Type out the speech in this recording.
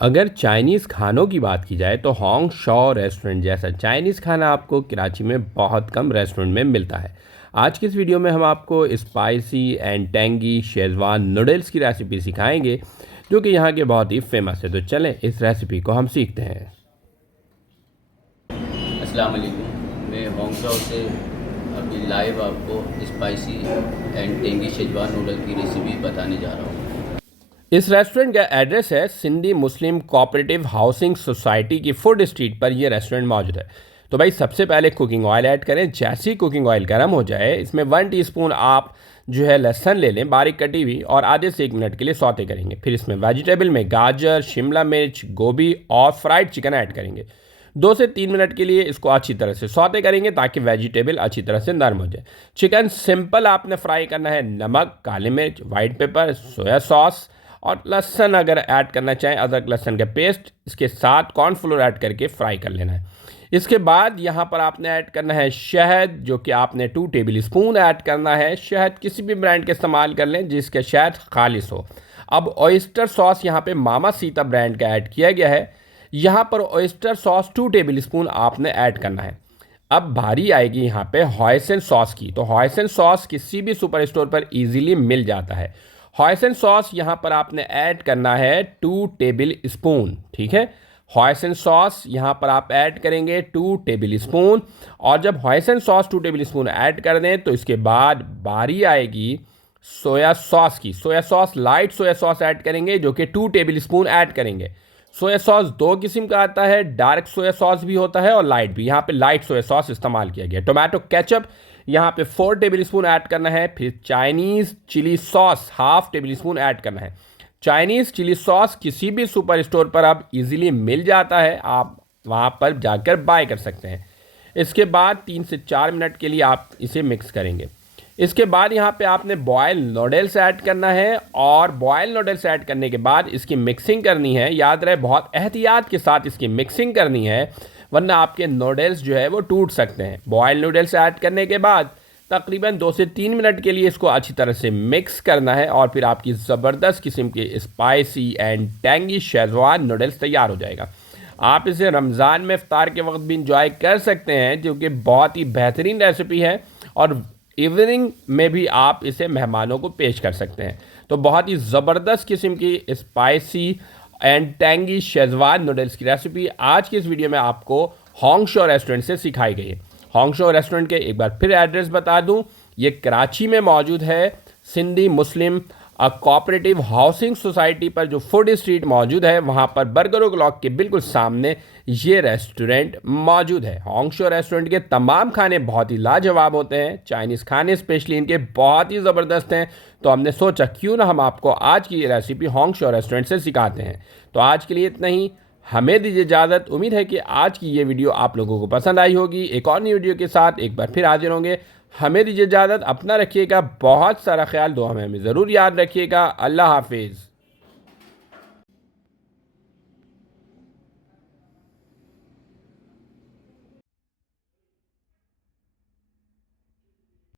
अगर चाइनीज़ खानों की बात की जाए तो होंग शॉ रेस्टोरेंट जैसा चाइनीज़ खाना आपको कराची में बहुत कम रेस्टोरेंट में मिलता है। आज की इस वीडियो में हम आपको spicy and tangy Schezwan noodles की रेसिपी सिखाएंगे जो कि यहाँ के बहुत ही फेमस है। तो चलें इस रेसिपी को हम सीखते हैं। अस्सलाम वालेकुम, मैं होंगशाओ से अभी लाइव आपको spicy and tangy Schezwan noodle की रेसिपी बताने जा रहा हूँ। इस रेस्टोरेंट का एड्रेस है सिंधी मुस्लिम कोऑपरेटिव हाउसिंग सोसाइटी की फूड स्ट्रीट पर यह रेस्टोरेंट मौजूद है। तो भाई सबसे पहले कुकिंग ऑयल ऐड करें। जैसे ही कुकिंग ऑयल गर्म हो जाए इसमें 1 टीस्पून आप जो है लहसुन ले लें बारीक कटी हुई और आधे से 1 मिनट के लिए सौते करेंगे। फिर इसमें वेजिटेबल में गाजर, शिमला मिर्च, गोभी और फ्राइड चिकन ऐड करेंगे। 2 से 3 मिनट के लिए इसको अच्छी तरह से सौते करेंगे ताकि वेजिटेबल अच्छी तरह से नरम हो जाए। चिकन सिंपल आपने फ्राई करना है। नमक, काली मिर्च, वाइट पेपर, सोया सॉस और लहसुन अगर ऐड करना चाहें अदरक लहसुन का पेस्ट, इसके साथ कॉर्नफ्लोर ऐड करके फ्राई कर लेना है। इसके बाद यहाँ पर आपने ऐड करना है शहद, जो कि आपने 2 टेबल स्पून ऐड करना है। शहद किसी भी ब्रांड का इस्तेमाल कर लें जिसका शहद खालिश हो। अब ऑयस्टर सॉस यहाँ पे मामा सीता ब्रांड का ऐड किया गया है। यहाँ पर ऑयस्टर सॉस 2 टेबल स्पून आपने ऐड करना है। अब बारी आएगी यहाँ पे हॉयसन सॉस की। तो हॉयसन सॉस किसी भी सुपर स्टोर पर इजीली मिल जाता है। हॉयसन सॉस यहाँ पर आपने ऐड करना है 2 टेबल स्पून। ठीक है, हॉयसन सॉस यहाँ पर आप ऐड करेंगे 2 टेबल स्पून। और जब Huijsen sauce 2 table spoon add कर दें तो इसके बाद बारी आएगी सोया सॉस की। Soya sauce, light soya sauce add करेंगे जो कि 2 टेबल स्पून ऐड करेंगे। सोया सॉस 2 किस्म का आता है, डार्क सोया सॉस भी होता है और लाइट भी। यहाँ पे लाइट सोया सॉस इस्तेमाल किया गया। टोमेटो केचप यहाँ पे 4 टेबल स्पून ऐड करना है। फिर Chinese chilli sauce 1/2 tablespoon add करना है। चाइनीज़ चिली सॉस किसी भी सुपर स्टोर पर अब इजीली मिल जाता है, आप वहाँ पर जाकर बाय कर सकते हैं। इसके बाद 3 से 4 मिनट के लिए आप इसे मिक्स करेंगे। इसके बाद यहाँ पे आपने बॉयल नूडल्स ऐड करना है और बॉयल नूडल्स ऐड करने के बाद इसकी मिक्सिंग करनी है। याद रहे बहुत एहतियात के साथ इसकी मिक्सिंग करनी है वरना आपके नूडल्स जो है वो टूट सकते हैं। बॉयल नूडल्स ऐड करने के बाद तकरीबन 2 से 3 मिनट के लिए इसको अच्छी तरह से मिक्स करना है और फिर आपकी ज़बरदस्त किस्म के spicy and tangy Schezwan noodles तैयार हो जाएगा। आप इसे रमज़ान में इफ्तार के वक्त भी इंजॉय कर सकते हैं जो कि बहुत ही बेहतरीन रेसिपी है और इवनिंग में भी आप इसे मेहमानों को पेश कर सकते हैं। तो बहुत ही ज़बरदस्त किस्म की spicy and tangy Schezwan noodles की रेसिपी आज की इस वीडियो में आपको होंगशॉ रेस्टोरेंट से सिखाई गई है। होंगशॉ रेस्टोरेंट के एक बार फिर एड्रेस बता दूं, ये कराची में मौजूद है। सिंधी मुस्लिम कोऑपरेटिव हाउसिंग सोसाइटी पर जो फूड स्ट्रीट मौजूद है वहाँ पर बर्गरों क्लॉक के बिल्कुल सामने ये रेस्टोरेंट मौजूद है। होंगशॉ रेस्टोरेंट के तमाम खाने बहुत ही लाजवाब होते हैं। चाइनीज़ खाने स्पेशली इनके बहुत ही ज़बरदस्त हैं। तो हमने सोचा क्यों ना हम आपको आज की ये रेसिपी होंगशॉ रेस्टोरेंट से सिखाते हैं। तो आज के लिए इतना ही, हमें दीजिए इजाज़त। उम्मीद है कि आज की ये वीडियो आप लोगों को पसंद आई होगी। एक और नई वीडियो के साथ एक बार फिर हाजिर होंगे। हमें दीजिए इजाज़त। अपना रखिएगा बहुत सारा ख्याल, दुआ में हमें ज़रूर याद रखिएगा। अल्लाह हाफिज़।